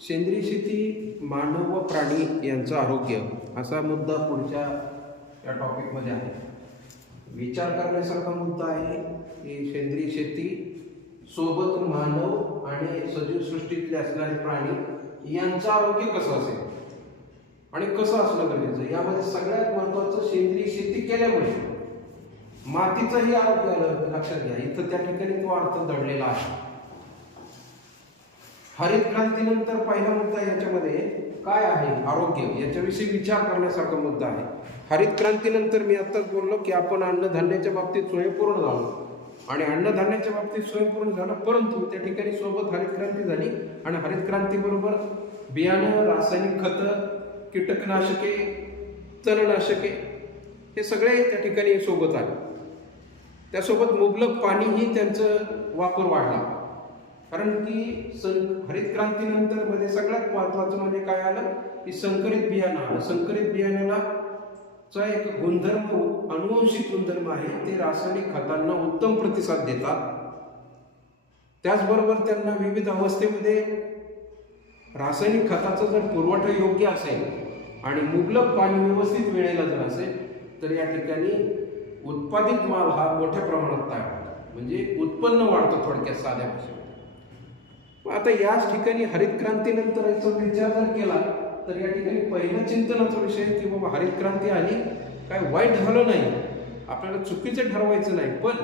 सेंद्रिय शेती मानव व प्राणी यांचं आरोग्य असा मुद्दा पुढच्या या टॉपिकमध्ये आहे. विचार करण्यासारखा मुद्दा आहे की सेंद्रिय शेती सोबत मानव आणि सजीव सृष्टीतले असणारे प्राणी यांचं आरोग्य कसं असेल आणि कसं असलं गरजेचं? यामध्ये सगळ्यात महत्वाचं सेंद्रिय शेती केल्यामुळे मातीचंही आरोग्य लक्षात घ्या. इथं त्या ठिकाणी तो अर्थ दडलेला आहे. हरित क्रांतीनंतर पहिला मुद्दा याच्यामध्ये काय आहे? आरोग्य. याच्याविषयी विचार करण्यासारखा मुद्दा आहे. हरित क्रांतीनंतर मी आत्ताच बोललो की आपण अन्नधान्याच्या बाबतीत स्वयंपूर्ण झालो. आणि अन्नधान्याच्या बाबतीत स्वयंपूर्ण झालं परंतु त्या ठिकाणी सोबत हरित क्रांती झाली. आणि हरित क्रांतीबरोबर बियाणं रासायनिक खतं कीटकनाशके तणनाशके हे सगळे त्या ठिकाणी सोबत आले. त्यासोबत मुबलक पाणीही त्यांचं वापर वाढला. कारण की सं हरित क्रांतीनंतरमध्ये सगळ्यात महत्वाचं म्हणजे काय आलं? की संकरित बियाणं आलं. संकरित बियाण्याला चा एक गुणधर्म अनुवंशिक गुणधर्म आहे. ते रासायनिक खतांना उत्तम प्रतिसाद देतात. त्याचबरोबर त्यांना विविध अवस्थेमध्ये रासायनिक खताचा जर पुरवठा योग्य असेल आणि मुबलक पाणी व्यवस्थित वेळेला जर असेल तर या ठिकाणी उत्पादित माल हा मोठ्या प्रमाणात तयार होतो. म्हणजे उत्पन्न वाढतं थोडक्यात साध्या भाषेत आता याच ठिकाणी हरित क्रांतीनंतर याचा विचार जर केला तर या ठिकाणी पहिलं चिंतनाचा विषय की बाबा हरित क्रांती आली काय वाईट झालं नाही. आपल्याला चुकीचं ठरवायचं नाही पण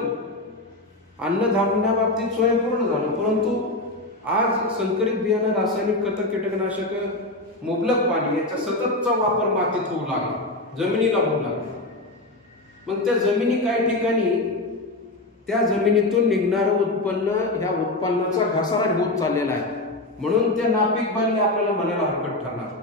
अन्नधान्याबाबतीत स्वयंपूर्ण झालं. परंतु आज संकरित बियाणं रासायनिक खतं कीटकनाशक मुबलक पाणी याचा सततचा वापर मातीत होऊ लागला जमिनीला होऊ लागला. मग त्या जमिनी काही ठिकाणी त्या जमिनीतून निघणारं उत्पन्न ह्या उत्पन्नाचा घसारा होत चाललेला आहे. म्हणून ते नापीक बनले आपल्याला म्हणायला हरकत ठरणार.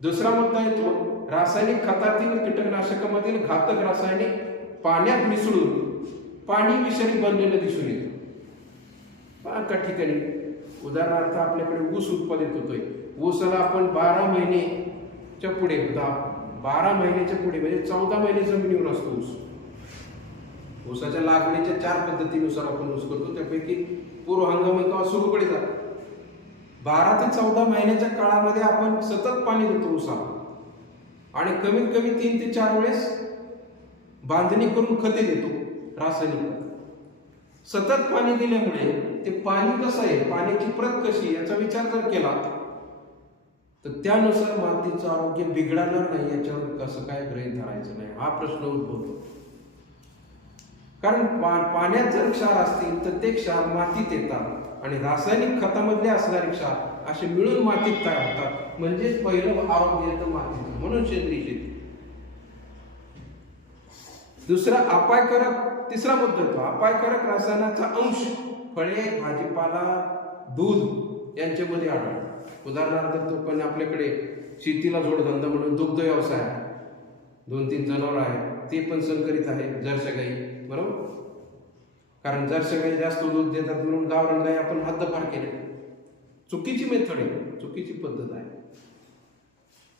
दुसरा मुद्दा येतो रासायनिक खतातील कीटकनाशकामधील घातक रासायनिक पाण्यात मिसळून पाणी विषारी बनलेलं दिसून येतं. का ठिकाणी? उदाहरणार्थ आपल्याकडे ऊस उत्पादित होतोय. ऊसाला आपण बारा महिनेच्या पुढे दहा बारा महिन्याच्या पुढे म्हणजे चौदा महिने जमिनीवर असतो ऊस. ऊसाच्या लागवडीच्या चार पद्धतीनुसार आपण ऊस करतो. त्यापैकी पूर्व हंगाम किंवा सुरूकडे जातो बारा ते चौदा महिन्याच्या काळामध्ये आपण सतत पाणी देतो ऊसाला. आणि कमीत कमी तीन ते चार वेळेस बांधणी करून खते देतो रासायनिक सतत पाणी दिल्यामुळे ते पाणी कसं आहे पाण्याची प्रत कशी आहे याचा विचार जर केला तर त्यानुसार मातीचं आरोग्य बिघडणार नाही याच्यावर कसं काय ग्रहित धरायचं नाही हा प्रश्न उद्भवतो. कारण पा पाण्यात जर क्षार असतील तर ते क्षार मातीत येतात. आणि रासायनिक खतामधले असणारे क्षार असे मिळून मातीत तयार होतात. म्हणजेच पहिलं आरोग्य येतं मातीत. म्हणून सेंद्रिय शेती. दुसरा अपायकारक तिसरा मुद्दा येतो अपायकारक रसायनाचा अंश फळे भाजीपाला दूध यांच्यामध्ये आढळतो. उदाहरणार्थ तो पण आपल्याकडे शेतीला जोडधंदा म्हणून दुग्ध व्यवसाय दोन तीन जनावर आहेत. ते पण संकरित आहे जर्शा गाई. बरोबर? कारण जर्शा गाई जास्त दूध देतात म्हणून गावरान गाई आपण हद्दपार केले. चुकीची मेथड आहे. चुकीची पद्धत आहे.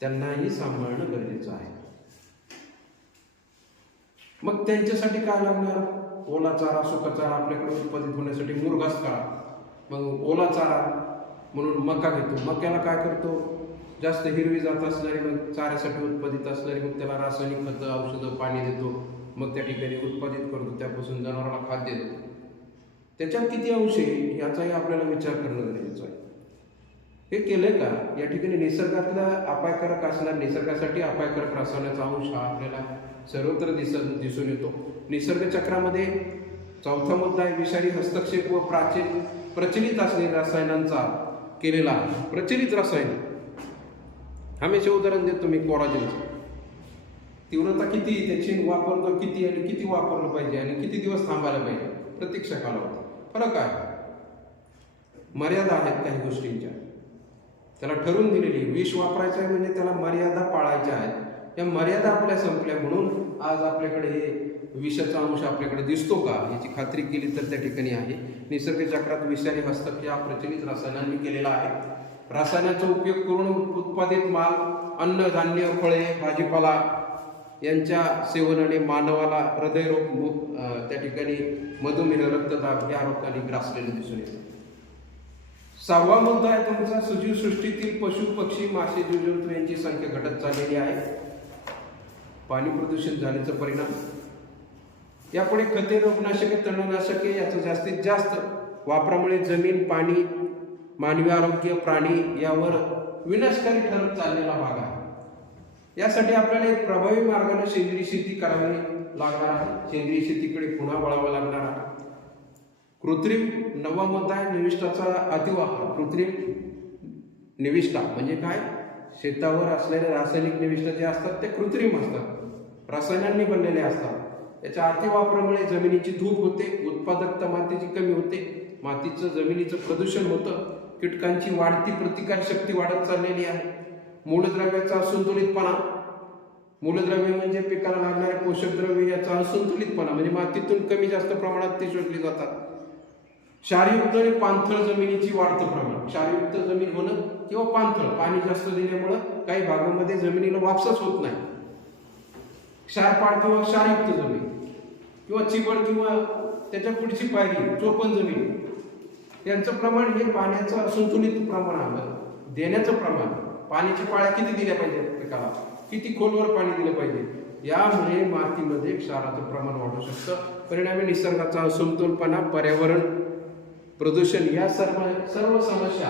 त्यांनाही सांभाळणं गरजेचं आहे. मग त्यांच्यासाठी काय लागणार? ओला चारा सुका चारा आपल्याकडे उत्पादित होण्यासाठी मुरघास काळा मग ओला चारा म्हणून मका घेतो. मक्याला काय करतो? जास्त हिरवी जात असणारी मग चाऱ्यासाठी उत्पादित असणारी मग त्याला रासायनिक खतं औषधं पाणी देतो. मग त्या ठिकाणी उत्पादित करतो त्यापासून जनावराला खाद्य देतो. त्याच्यात किती अंश आहे याचाही आपल्याला विचार करणं गरजेचं आहे. हे केलंय का? या ठिकाणी निसर्गातला अपायकारक असणार निसर्गासाठी अपायकारक रसायनाचा अंश हा आपल्याला सर्वत्र दिस दिसून येतो. निसर्ग चक्रामध्ये चौथा मुद्दा आहे विषारी हस्तक्षेप व प्राचीन प्रचलित असलेल्या रसायनांचा केलेला प्रचलित रसायन. हमेशा उदाहरण देतो मी कोराजनचं. तीव्रता किती त्याची वापरतो किती आणि किती वापरलं पाहिजे आणि किती दिवस थांबायला पाहिजे? प्रतीक्षा कालावधी. फरक आहे. मर्यादा आहेत काही गोष्टींच्या. त्याला ठरवून दिलेली विष वापरायचं आहे म्हणजे त्याला मर्यादा पाळायच्या आहेत. या मर्यादा आपल्या संपल्या म्हणून आज आपल्याकडे हे विषाचा अंश आपल्याकडे दिसतो का? याची खात्री केली तर त्या ठिकाणी आहे. निसर्ग चक्रात विषारी हस्तक्षेप या प्रचलित रसायनांनी केलेला आहे. रसायनाचा उपयोग करून उत्पादित माल अन्न धान्य फळे भाजीपाला यांच्या सेवनाने मानवाला हृदयरोग त्या ठिकाणी मधुमेह रक्तदाब या रोगाने ग्रासलेले दिसून येतात सहावा मुद्दा आहे तुमचा सजीव सृष्टीतील पशु पक्षी मासे जीवजंतू यांची संख्या घटत चाललेली आहे. पाणी प्रदूषण झाल्याचा परिणाम. यापुढे खते रोगनाशके तणनाशके याचा जास्तीत जास्त वापरामुळे जमीन पाणी मानवी आरोग्य प्राणी यावर विनाशकारी ठरत चाललेला भाग आहे. यासाठी आपल्याला एक प्रभावी मार्गाने सेंद्रिय शेती करावी लागणार आहे. सेंद्रिय शेतीकडे पुन्हा वळावं लागणार आहे. कृत्रिम नवा मुद्दा आहे निविष्ठाचा अतिवापर. कृत्रिम निविष्ठा म्हणजे काय? शेतावर असलेले रासायनिक निविष्ठा जे असतात ते कृत्रिम असतात. रसायनांनी बनलेले असतात. याच्या अतिवापरामुळे जमिनीची धूप होते उत्पादकता मातीची कमी होते मातीचं जमिनीचं प्रदूषण होतं कीटकांची वाढती प्रतिकार शक्ती वाढत चाललेली आहे. मूलद्रव्याचा असंतुलितपणा. मूलद्रव्य म्हणजे पिकाला लागणारे पोषक द्रव्य याचा असंतुलितपणा म्हणजे मातीतून कमी जास्त प्रमाणात ते शोधली जातात. क्षारयुक्त आणि पाणथळ जमिनीची वाढतं प्रमाण. क्षारयुक्त जमीन होणं किंवा पाणथळ पाणी जास्त दिल्यामुळं काही भागामध्ये जमिनीला वापसच होत नाही. क्षारपाड किंवा क्षारयुक्त जमीन किंवा चिबड किंवा त्याच्या पुढची पायरी चोपन जमीन यांचं प्रमाण हे पाण्याचं असंतुलित प्रमाण आलं देण्याचं प्रमाण. पाण्याची पाळ्या किती दिल्या पाहिजे पिकाला? किती खोलवर पाणी दिलं पाहिजे? यामुळे मातीमध्ये क्षाराचं प्रमाण वाढू शकतं. परिणामी निसर्गाचा असमतोलपणा पर्यावरण प्रदूषण या सर्व सर्व समस्या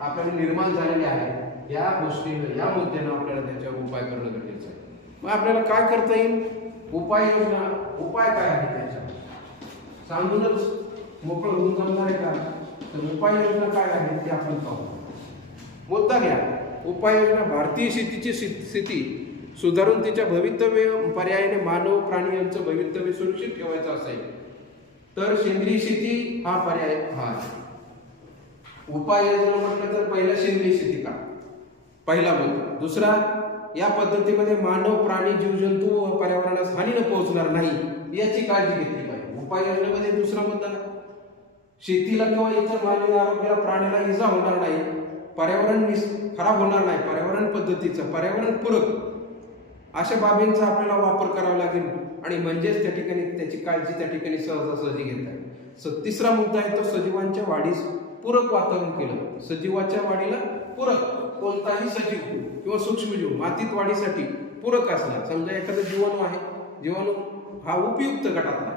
आपल्याला निर्माण झालेल्या आहेत. या गोष्टीनं या मुद्द्यानं आपल्याला त्याच्यावर उपाय करणं गरजेचं आहे. मग आपल्याला काय करता येईल? उपाययोजना उपाय काय आहे त्याच्या सांगूनच मोकळं होऊन जमणार आहे का? तर उपाययोजना काय आहे ते आपण पाहू. मुद्दा घ्या. उपाययोजना भारतीय शेतीची स्थिती स्थिती सुधारून तिच्या भवितव्य पर्यायाने मानव प्राणी यांचं भवितव्य सुरक्षित ठेवायचं असेल तर सेंद्रिय शेती हा पर्याय हा उपाययोजना म्हटलं तर पहिला सेंद्रिय शेती का? पहिला मुद्दा. दुसरा या पद्धतीमध्ये मानव प्राणी जीवजंतू व पर्यावरणास हानी न पोहोचणार नाही याची काळजी घेतली पाहिजे. उपाययोजनेमध्ये दुसरा मुद्दा शेतीला किंवा इतर मानवी आरोग्याला प्राण्याला इजा होणार नाही पर्यावरण निस खराब होणार नाही. पर्यावरण पद्धतीचं पर्यावरण पूरक. अशा बाबींचा आपल्याला वापर करावा लागेल. आणि म्हणजेच त्या ठिकाणी त्याची काळजी त्या ठिकाणी सहजासहजी घेता येईल. स तिसरा मुद्दा आहे तो सजीवांच्या वाढीस पूरक वातावरण केलं. सजीवाच्या वाढीला पूरक कोणताही सजीव किंवा सूक्ष्मजीव मातीत वाढीसाठी पूरक असला समजा एखादं जीवाणू आहे. जीवाणू हा उपयुक्त गटातला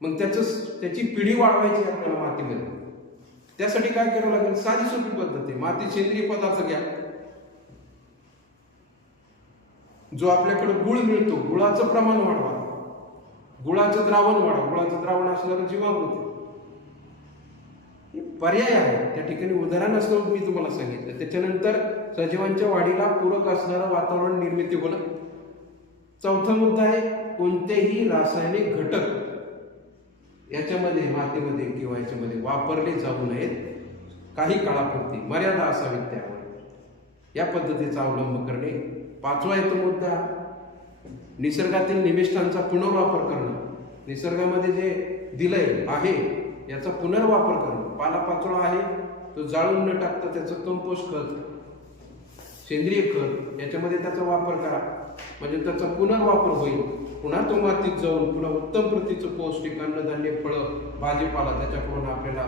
मग त्याचं त्याची पिढी वाढवायची आपल्याला मातीमध्ये त्यासाठी काय करावं लागेल? साधी सोपी पद्धत आहे. माती सेंद्रिय पदार्थ घ्या. जो आपल्याकडे गुळ मिळतो गुळाचं प्रमाण वाढवा. गुळाचं द्रावण वाढवा. गुळाचं द्रावण असणार जीवामृत हे पर्याय आहे. त्या ठिकाणी उदाहरण असं मी तुम्हाला सांगितलं. त्याच्यानंतर सजीवांच्या वाढीला पूरक असणारं वातावरण निर्मिती होणं. चौथा मुद्दा आहे कोणतेही रासायनिक घटक याच्यामध्ये मातीमध्ये किंवा याच्यामध्ये वापरले जाऊ नयेत. काही काळापुरती मर्यादा असावी त्यावर. या पद्धतीचा अवलंब करणे पाचवा येतो मुद्दा. निसर्गातील निविष्ठांचा पुनर्वापर करणं. निसर्गामध्ये जे दिलंय आहे याचा पुनर्वापर करणं. पालापाचोळा आहे तो जाळून न टाकता त्याचं कंपोस्ट खत सेंद्रिय खत याच्यामध्ये त्याचा वापर करा. म्हणजे त्याचा पुनर्वापर होईल. पुन्हा तो मातीत जाऊन पुन्हा उत्तम प्रतीचं पौष्टिक अन्नधान्य फळं भाजीपाला त्याच्याकडून आपल्याला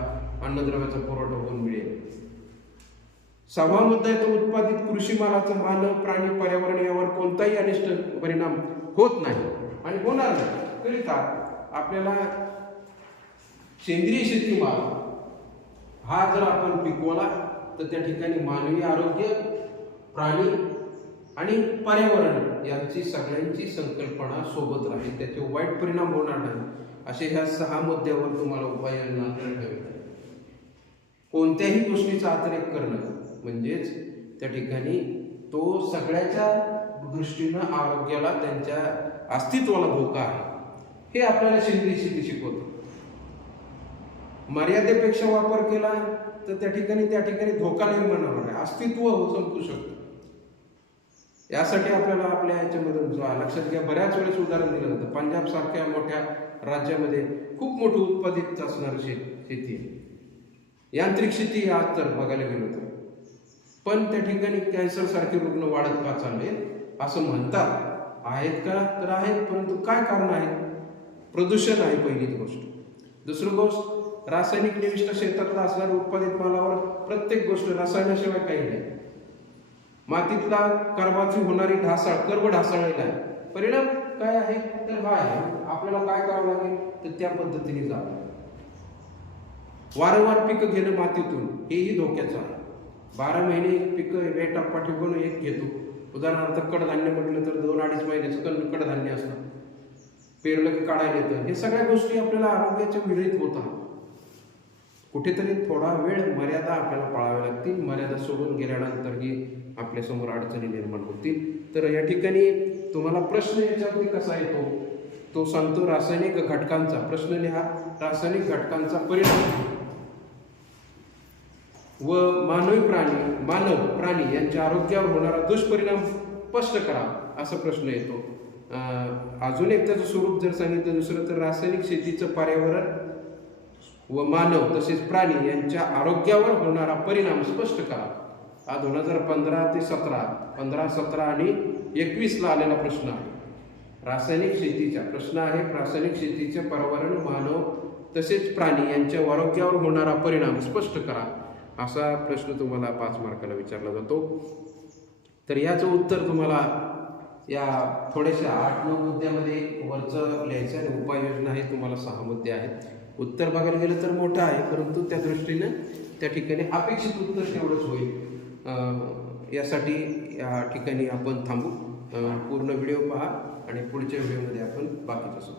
अन्नद्रव्याचा पुरवठा होऊन मिळेल. सहावा मुद्दा आहे तो उत्पादित कृषी मालाचा मानव प्राणी पर्यावरण यावर कोणताही अनिष्ट परिणाम होत नाही आणि होणार नाही. करिता आपल्याला सेंद्रिय शेतीमाल हा जर आपण पिकवला तर त्या ठिकाणी मानवी आरोग्य प्राणी आणि पर्यावरण यांची सगळ्यांची संकल्पना सोबत राहील. त्याचे वाईट परिणाम होणार नाही. असे ह्या सहा मुद्द्यावर तुम्हाला उपाययोजना करावी कोणत्याही गोष्टीचा अतिरेक करणं म्हणजेच त्या ठिकाणी तो सगळ्याच्या दृष्टीनं आरोग्याला त्यांच्या अस्तित्वाला धोका आहे. हे आपल्याला सेंद्रिय शेती शिकवतो. मर्यादेपेक्षा वापर केला तर त्या ठिकाणी त्या ठिकाणी धोका निर्माण होणार आहे. अस्तित्व हो संपू शकतो. यासाठी आपल्याला आपल्या याच्यामधून लक्षात घ्या बऱ्याच वेळेस उदाहरण दिलं जातं. पंजाब सारख्या मोठ्या राज्यामध्ये खूप मोठं उत्पादित असणारं शेत शेती आहे. यांत्रिक शेती आज तर बघायला गेलो तर. पण त्या ठिकाणी कॅन्सर सारखे रुग्ण वाढत का चालले असं म्हणतात. आहेत का? तर आहेत परंतु काय कारण आहेत प्रदूषण आहे पहिली गोष्ट. दुसरी गोष्ट रासायनिक निविष्ट शेतातला असणाऱ्या उत्पादित मालावर प्रत्येक गोष्ट रसायनाशिवाय काही नाही. मातीतला कर्बाची होणारी ढासाळ कर्व ढासाळलेला आहे. परिणाम काय आहे? तर हा आहे. आपल्याला काय करावं लागेल? तर त्या पद्धतीने जावं वारंवार पिकं घेणं मातीतून हेही धोक्याचं आहे. बारा महिने पिकं वेटा ठेवून एक घेतो. उदाहरणार्थ कडधान्य म्हटलं तर दोन अडीच महिन्याचं कड कडधान्य असतं. पेरलं की काढायला येतं. हे सगळ्या गोष्टी आपल्याला आरोग्याच्या विरहित होतात कुठेतरी थोडा वेळ मर्यादा आपल्याला पाळाव्या लागतील. मर्यादा सोडून गेल्यानंतरही आपल्यासमोर अडचणी निर्माण होतील. तर या ठिकाणी तुम्हाला प्रश्न याच्यावरती कसा येतो? तो सांगतो रासायनिक घटकांचा. प्रश्न लिहा. रासायनिक घटकांचा परिणाम. व मानवी प्राणी मानव प्राणी यांच्या आरोग्यावर होणारा दुष्परिणाम स्पष्ट करा असा प्रश्न येतो. अजून एक त्याचं स्वरूप जर सांगितलं दुसरं तर रासायनिक शेतीचं पर्यावरण व मानव तसेच प्राणी यांच्या आरोग्यावर होणारा परिणाम स्पष्ट करा. हा दोन हजार पंधरा ते सतरा पंधरा सतरा आणि एकवीसला आलेला प्रश्न आहे. रासायनिक शेतीचा प्रश्न आहे रासायनिक शेतीचे पर्यावरण मानव तसेच प्राणी यांच्या आरोग्यावर होणारा परिणाम स्पष्ट करा. असा प्रश्न तुम्हाला पाच मार्काला विचारला जातो. तर याचं उत्तर तुम्हाला या थोड्याशा आठ नऊ मुद्द्यामध्ये वरचं लिहायचं आणि उपाययोजना हे तुम्हाला सहा मुद्दे आहेत. उत्तर बघायला गेलं तर मोठं आहे परंतु त्या दृष्टीने त्या ठिकाणी अपेक्षित उत्तर तेवढंच होईल. यासाठी या ठिकाणी आपण थांबू. पूर्ण व्हिडिओ पहा आणि पुढच्या व्हिडिओमध्ये आपण बाकीच असू